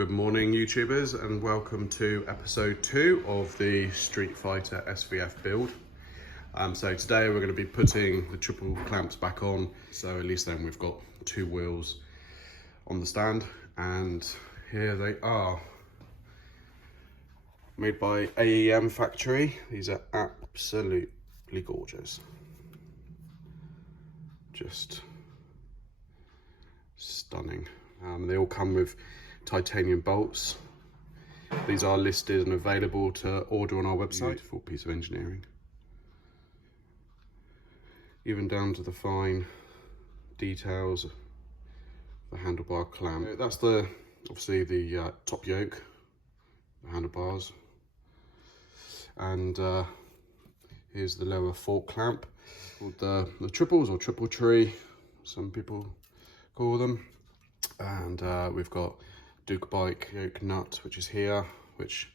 Good morning YouTubers, and welcome to episode 2 of the Streetfighter SVF build. So today we're going to be putting the triple clamps back on, so at least then we've got 2 wheels on the stand, and here they are. Made by AEM Factory. These are absolutely gorgeous. Just stunning. They all come with titanium bolts. These are listed and available to order on our website. Beautiful piece of engineering. Even down to the fine details of the handlebar clamp. So that's obviously the top yoke, the handlebars. And here's the lower fork clamp, called the triples or triple tree, some people call them. And we've got Ducabike yoke nut, which is here, which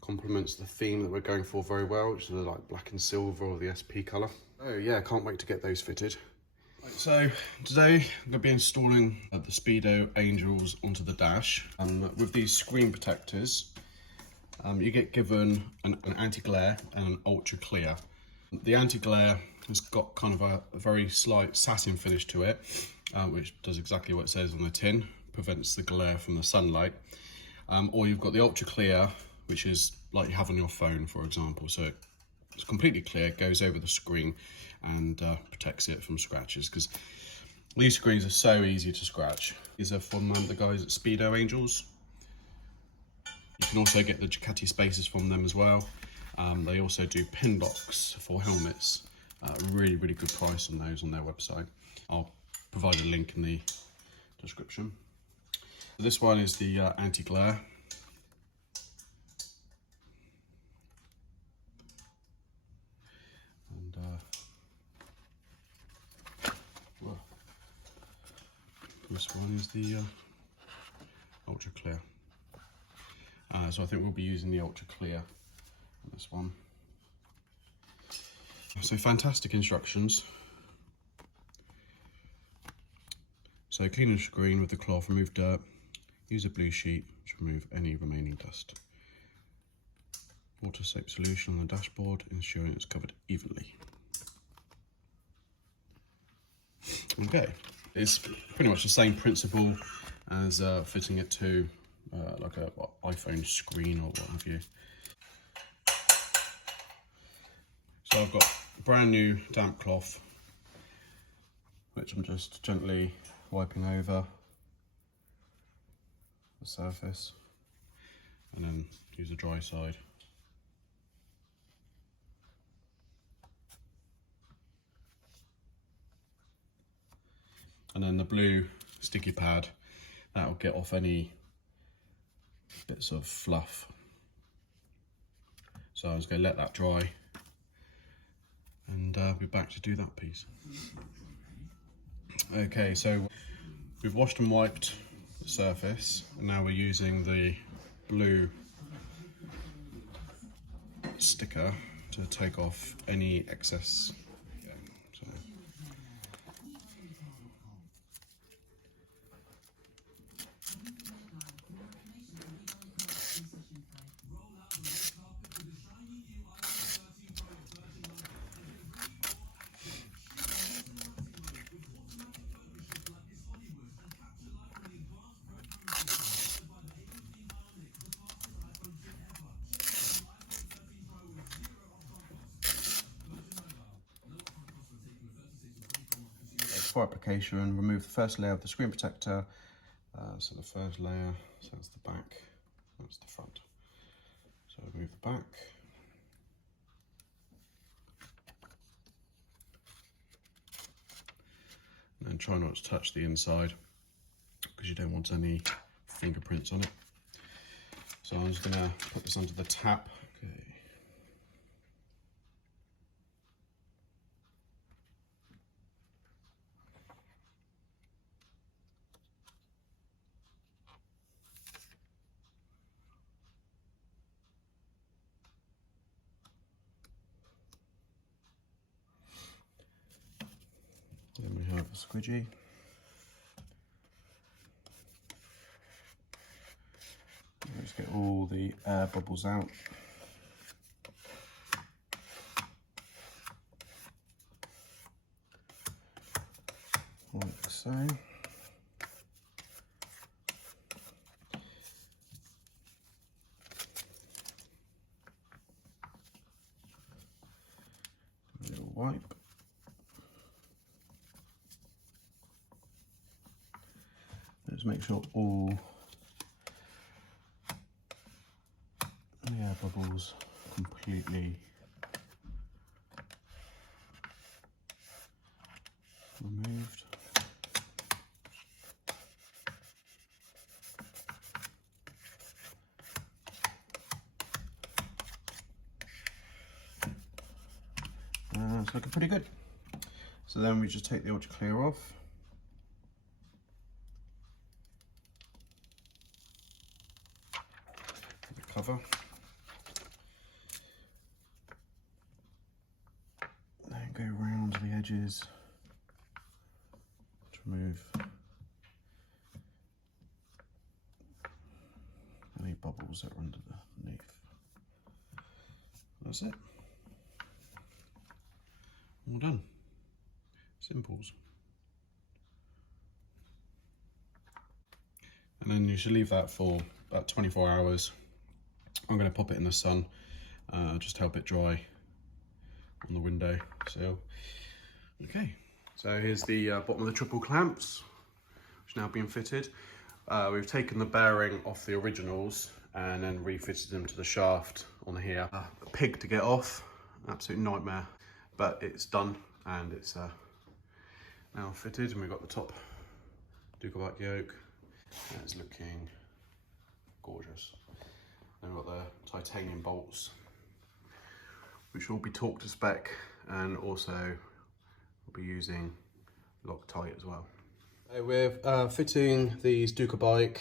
complements the theme that we're going for very well, which is the like black and silver or the SP colour. Oh yeah, can't wait to get those fitted. Right, so today I'm going to be installing the Speedo Angels onto the dash. With these screen protectors, you get given an anti-glare and an ultra clear. The anti-glare has got kind of a very slight satin finish to it, which does exactly what it says on the tin, prevents the glare from the sunlight. Or you've got the ultra clear, which is like you have on your phone, for example. So it's completely clear, goes over the screen and protects it from scratches, because these screens are so easy to scratch. These are from the guys at Speedo Angels. You can also get the Ducati spacers from them as well. They also do pin locks for helmets. Really good price on those on their website. I'll provide a link in the description. So this one is the anti-glare. And this one is the ultra clear. So I think we'll be using the ultra clear on this one. So fantastic instructions. So clean the screen with the cloth, remove dirt, use a blue sheet to remove any remaining dust. Water soap solution on the dashboard, ensuring it's covered evenly. Okay, it's pretty much the same principle as fitting it to like a iPhone screen or what have you. So I've got brand new damp cloth, which I'm just gently wiping over the surface, and then use the dry side. And then the blue sticky pad, that will get off any bits of fluff. So I'm just going to let that dry and be back to do that piece. Okay, so we've washed and wiped the surface, and now we're using the blue sticker to take off any excess. So. For application, remove the first layer of the screen protector. So the first layer, so that's the back, that's the front. So remove the back. And then try not to touch the inside, because you don't want any fingerprints on it. So I'm just going to put this onto the tap. Okay. Then we have a squidgy. all the air bubbles out. Like so. A little wipe. Let's make sure all the air bubbles completely removed. It's looking pretty good. So then we just take the ultra clear off. The cover. Then go around the edges to remove any bubbles that are underneath. That's it. All done. Simples. And then you should leave that for about 24 hours. I'm going to pop it in the sun, just help it dry on the window sill. Okay, so here's the bottom of the triple clamps, which are now being fitted. We've taken the bearing off the originals and then refitted them to the shaft on here. A pig to get off, absolute nightmare. But it's done and it's now fitted, and we've got the top Ducabike yoke, and it's looking gorgeous. Then we've got the titanium bolts, which will be torqued to spec, and also we'll be using Loctite as well. So we're fitting these Ducabike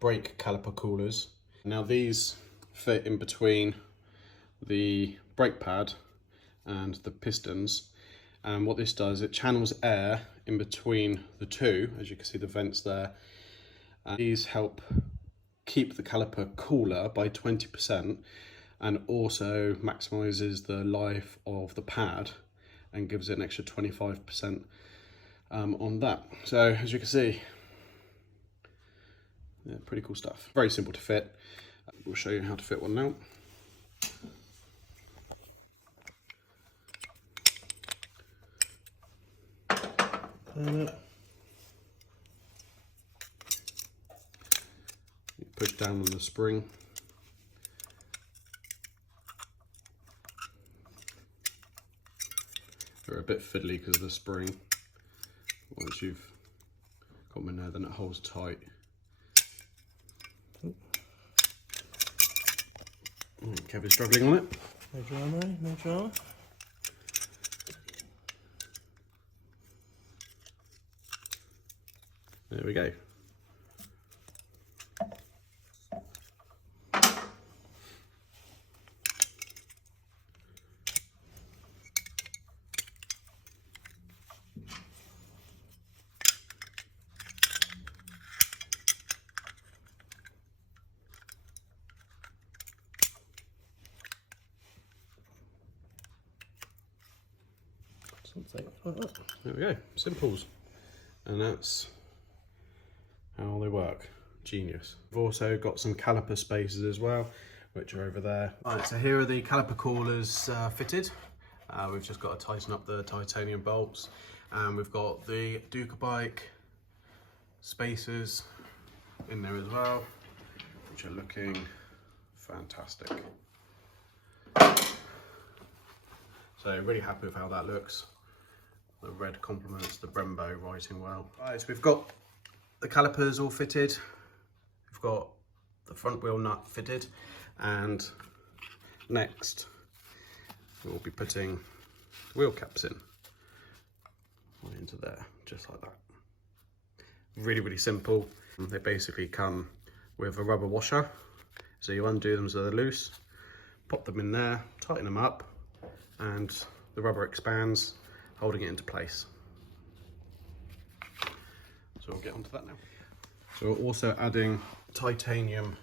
brake caliper coolers. Now these fit in between the brake pad and the pistons, and what this does, it channels air in between the two, as you can see the vents there, and these help keep the caliper cooler by 20% and also maximizes the life of the pad and gives it an extra 25% on that. So as you can see, yeah, pretty cool stuff. Very simple to fit. We'll show you how to fit one now. You push down on the spring. They're a bit fiddly because of the spring. Once you've got them in there, then it holds tight. Kevin's struggling on it. No drama, no drama. There we go. Something like that. There we go, simples. And that's how they work. Genius. We've also got some caliper spacers as well, which are over there. Right, so here are the caliper coolers fitted. We've just got to tighten up the titanium bolts, and we've got the Ducabike spacers in there as well, which are looking fantastic. So really happy with how that looks. The red complements the Brembo writing well. Right, so we've got the calipers all fitted. We've got the front wheel nut fitted, and next we'll be putting the wheel caps in right into there, just like that. Really, really simple. They basically come with a rubber washer, so you undo them so they're loose, pop them in there, tighten them up, and the rubber expands, holding it into place. So we'll get onto that now. So we're also adding titanium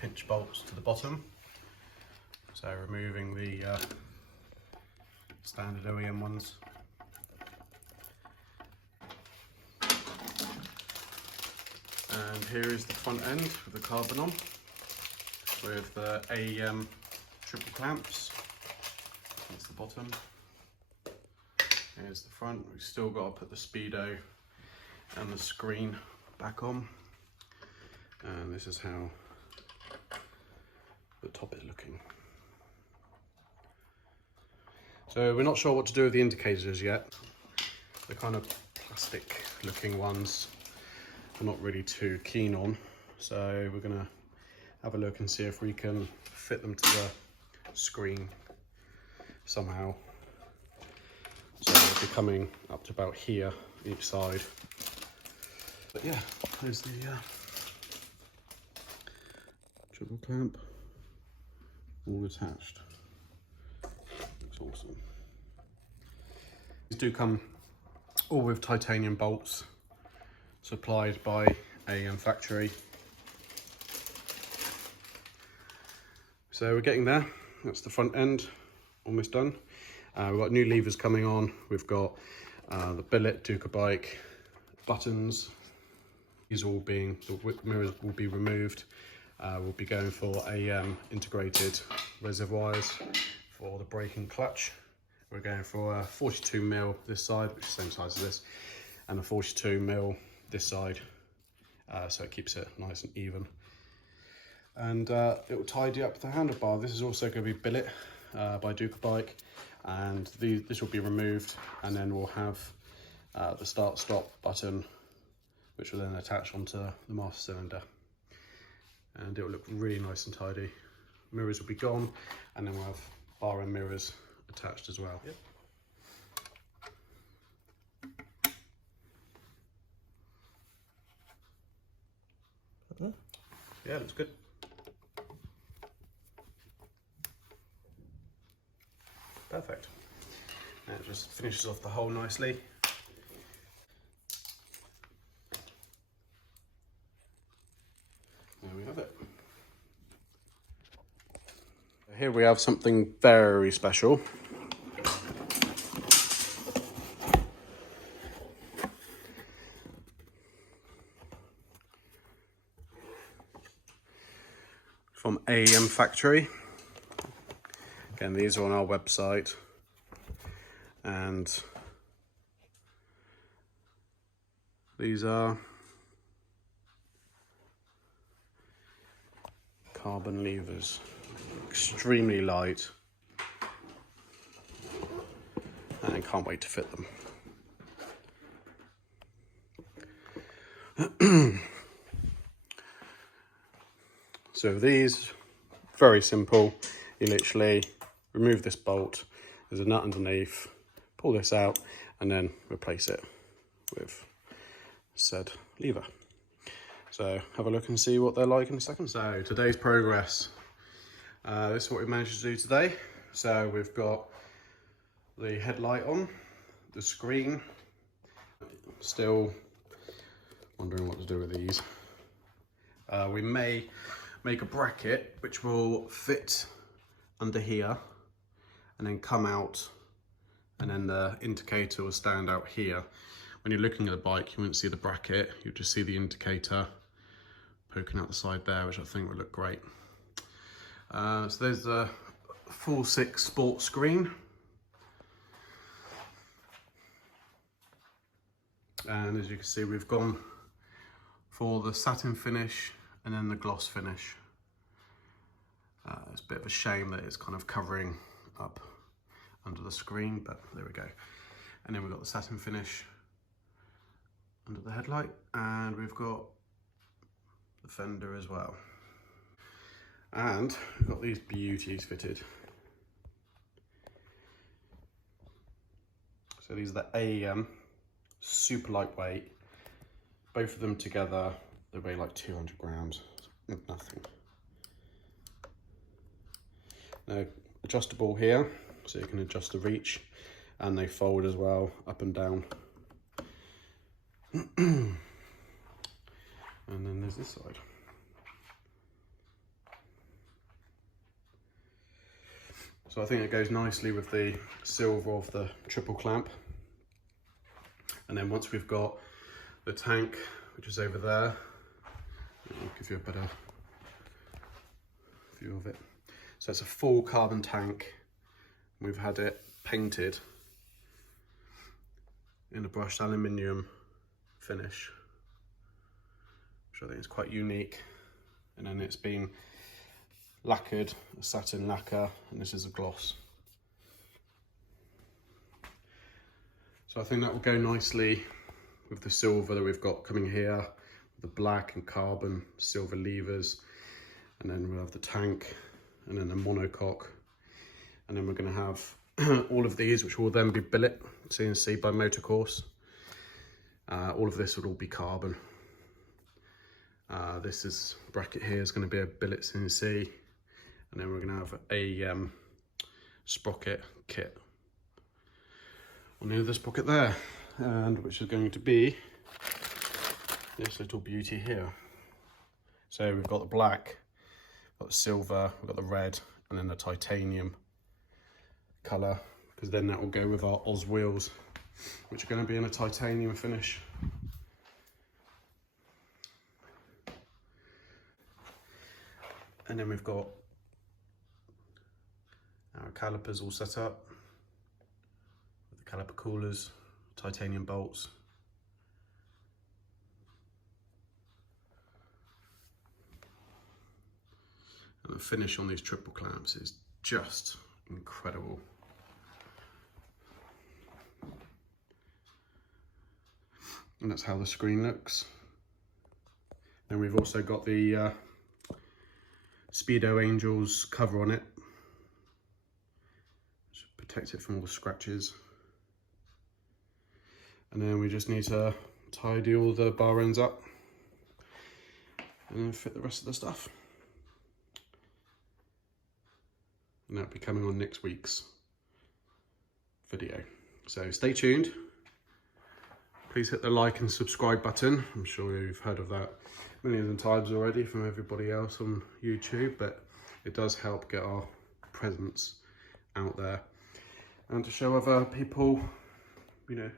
pinch bolts to the bottom. So removing the standard OEM ones. And here is the front end with the carbon on, with the AEM triple clamps. That's the bottom. Here's the front. We've still got to put the Speedo and the screen back on. And this is how the top is looking. So we're not sure what to do with the indicators yet. The kind of plastic looking ones I'm not really too keen on. So we're gonna have a look and see if we can fit them to the screen somehow. So they'll be coming up to about here each side. But yeah, there's the triple clamp all attached. Looks awesome. These do come all with titanium bolts supplied by AEM Factory. So we're getting there. That's the front end, almost done. We've got new levers coming on. We've got the billet, Ducabike, buttons. These all being, the mirrors will be removed. We'll be going for AEM integrated reservoirs for the brake and clutch. We're going for a 42mm this side, which is the same size as this, and a 42mm this side, so it keeps it nice and even. And it will tidy up the handlebar. This is also going to be billet by Ducabike, and this will be removed, and then we'll have the start-stop button, which will then attach onto the master cylinder, and it will look really nice and tidy. Mirrors will be gone, and then we'll have bar end mirrors attached as well. Yep. Yeah, looks good. Perfect. And it just finishes off the hole nicely. There we have it. Here we have something very special. From AEM Factory. Again, these are on our website, and these are carbon levers, extremely light, and I can't wait to fit them. So these, very simple. You literally remove this bolt, there's a nut underneath, pull this out, and then replace it with said lever. So have a look and see what they're like in a second. So today's progress. This is what we managed to do today. So we've got the headlight on, the screen, still wondering what to do with these. We may make a bracket which will fit under here and then come out, and then the indicator will stand out here. When you're looking at the bike, you won't see the bracket, you'll just see the indicator poking out the side there, which I think would look great. So there's the Fullsix sport screen. And as you can see, we've gone for the satin finish and then the gloss finish. It's a bit of a shame that it's kind of covering up under the screen, but there we go. And then we've got the satin finish under the headlight, and we've got the fender as well. And we've got these beauties fitted. So these are the AEM, super lightweight. Both of them together, they weigh like 200 grams, nothing. Now, adjustable here, so you can adjust the reach, and they fold as well, up and down. And then there's this side. So I think it goes nicely with the silver of the triple clamp. And then once we've got the tank, which is over there, I'll give you a better view of it. So it's a full carbon tank. We've had it painted in a brushed aluminium finish, which I think is quite unique. And then it's been lacquered, a satin lacquer, and this is a gloss. So I think that will go nicely with the silver that we've got coming here, the black and carbon silver levers, and then we'll have the tank, and then the monocoque, and then we're going to have all of these, which will then be billet CNC by MotoCorse. All of this will all be carbon. This is bracket here is going to be a billet CNC, and then we're going to have AEM sprocket kit on the other sprocket there, and which is going to be this little beauty here. So we've got the black, got the silver, we've got the red, and then the titanium colour, because then that will go with our Oz wheels, which are going to be in a titanium finish. And then we've got our calipers all set up with the caliper coolers, titanium bolts. And the finish on these triple clamps is just incredible. And that's how the screen looks. Then we've also got the Speedo Angels cover on it, to protect it from all the scratches. And then we just need to tidy all the bar ends up and then fit the rest of the stuff. And that'll be coming on next week's video. So stay tuned. Please hit the like and subscribe button. I'm sure you've heard of that millions of times already from everybody else on YouTube, but it does help get our presence out there and to show other people, you know,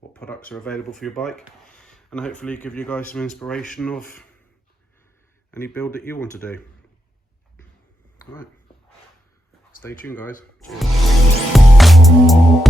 what products are available for your bike, and hopefully give you guys some inspiration of any build that you want to do. All right, stay tuned guys. Cheers.